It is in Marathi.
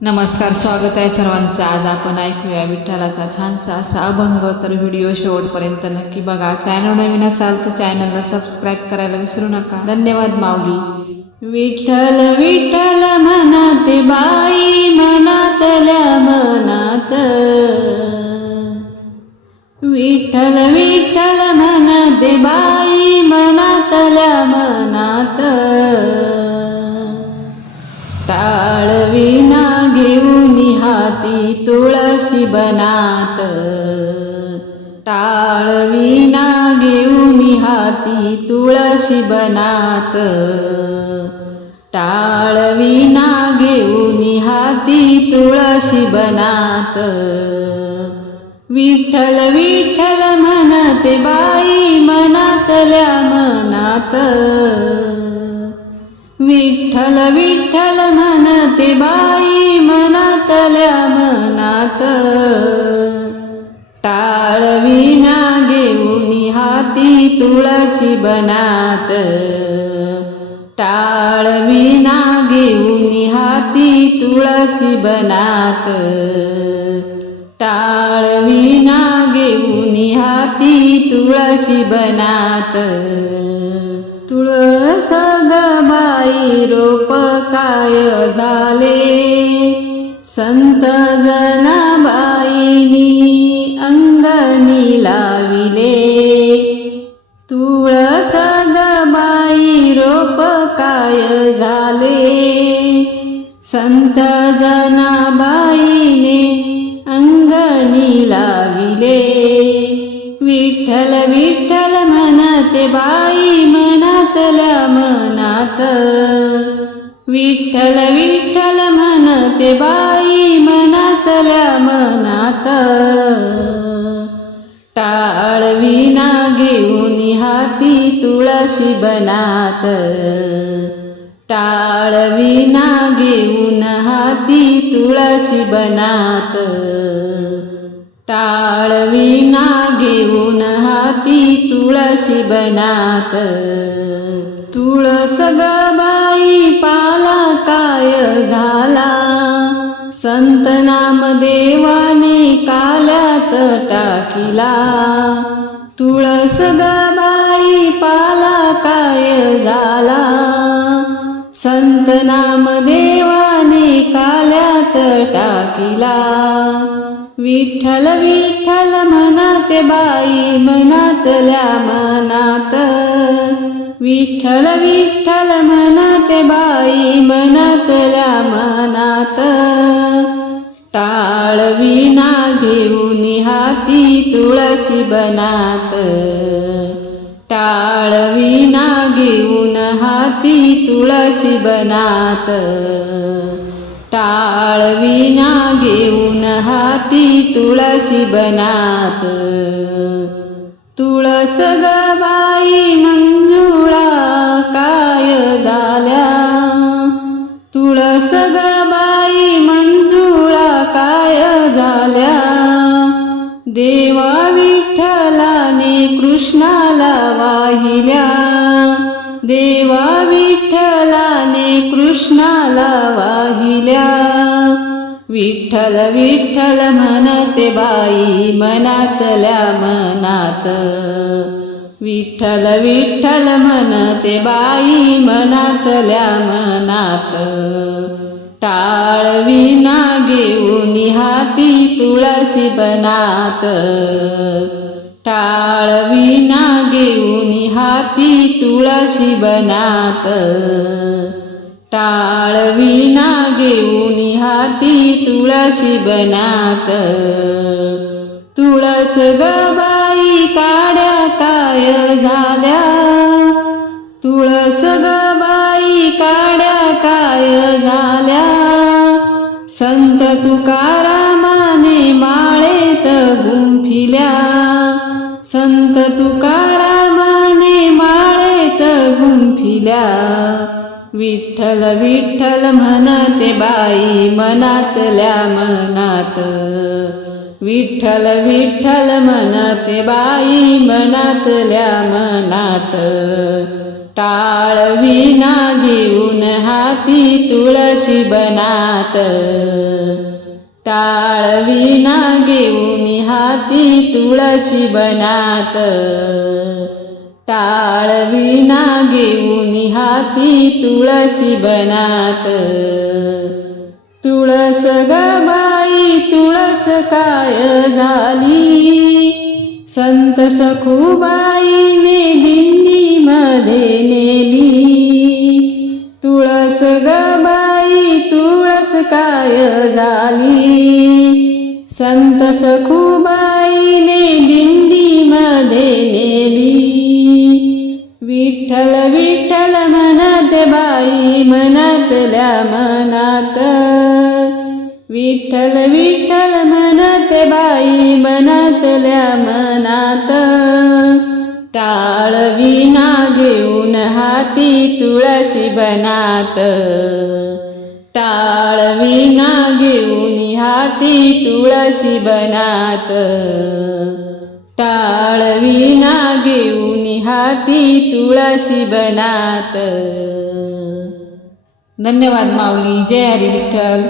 नमस्कार स्वागत आहे सर्वांचं. आज आपण ऐकूया विठ्ठलाचा छानसा असा अभंग. तर व्हिडिओ शेवटपर्यंत नक्की बघा. चॅनल नवीन असाल तर चॅनलला सबस्क्राईब करायला विसरू नका. धन्यवाद माऊली. विठ्ठल विठ्ठल म्हणत बाई मनातल्या मनात. विठ्ठल विठ्ठल म्हणत बाई मनातल्या मनात. टाळविना घेऊन हाती तुळशी बनात. टाळविना घेऊन हाती तुळशी बनात. टाळविना घेऊन हाती तुळशी बनात. विठ्ठल विठ्ठल म्हणते बाई मनातल्या मनात. विठ्ठल विठ्ठल म्हणते बाई हात टाळविना घेऊन हाती तुळशी बनात. टाळविना घेऊन हाती तुळशी बनात. टाळविना घेऊन हाती तुळशी बनात. तुळस गबाई रोप काय झाले? संत जनाबाईनी अंगणी लाविले. तुळस ग बाई रोप काय झाले? संत जनाबाईने अंगणी लाविले. विठ्ठल विठ्ठल म्हणते बाई मनातल्या मनात. विठ्ठल विठ्ठल म्हणते बाई टाळविना घेऊन हाती तुळशी बनात. टाळविना घेऊन हाती तुळशी बनात. टाळविना घेऊन हाती तुळशी बनात. तुळस ग बाई पाला काय झाला? संत नामदेवाने काल्यात टाकिला तुळस बाई पाला काय झाला? संत नामदेवाने काल्यात टाकिला. विठ्ठल विठ्ठल म्हणते बाई मनातल्या मनात. विठ्ठल विठ्ठल म्हणते बाई मनातल्या मनात. टाळविना घेऊ हाती तुळशी बनात. टाळविना घेऊन हाती तुळशी बनात. टाळविना घेऊन हाती तुळशी बनात. तुळस ग बाई मंजुळा काय झाल्या? तुळस ग बाई मंजुळा काय झाल्या? देवा विठ्ठलाने कृष्णाला वाहिल्या. देवा विठ्ठलाने कृष्णाला वाहिल्या. विठ्ठल विठ्ठल म्हणते बाई मनातल्या मनात. विठ्ठल विठ्ठल म्हणते बाई मनातल्या मनात. टाळविना घेऊन हाती तुळशी बनात. टाळविना घेऊन हाती तुळशी बनात. टाळविना घेऊन हाती तुळशी बनात. तुळस गबाई काड्या काय झाल्या? तुळस गबाई काड्या काय झाल्या? संत तुकारामाने माळेत गुंफिल्या संत तुकारामाने माळेत गुंफिल्या विठ्ठल विठ्ठल म्हणते बाई मनातल्या मनात. विठ्ठल विठ्ठल म्हणते बाई मनातल्या मनात. टाळविना घेऊन हाती तुळशी बनात. टाळविना घेऊन हाती तुळशी बनात. टाळविना घेऊन हाती तुळशी बनात. तुळस ग बाई तुळस काय झाली? संत सखूबाईने दिंडी मध्ये नेली तुळस ग बाई तुळस काय झाली संत सखूबाईने दिंडी मध्ये नेली विठ्ठल विठ्ठल म्हणत बाई मनातल्या मनात. विठ्ठल विठ्ठल म्हणत बाई मनातल्या मनात. टाळवी बनात टाळवी ना घेऊन हाती तुळशी बनात. टाळवी ना घेऊन हाती तुळशी बनात. धन्यवाद माऊली. जय हरी विठ्ठल.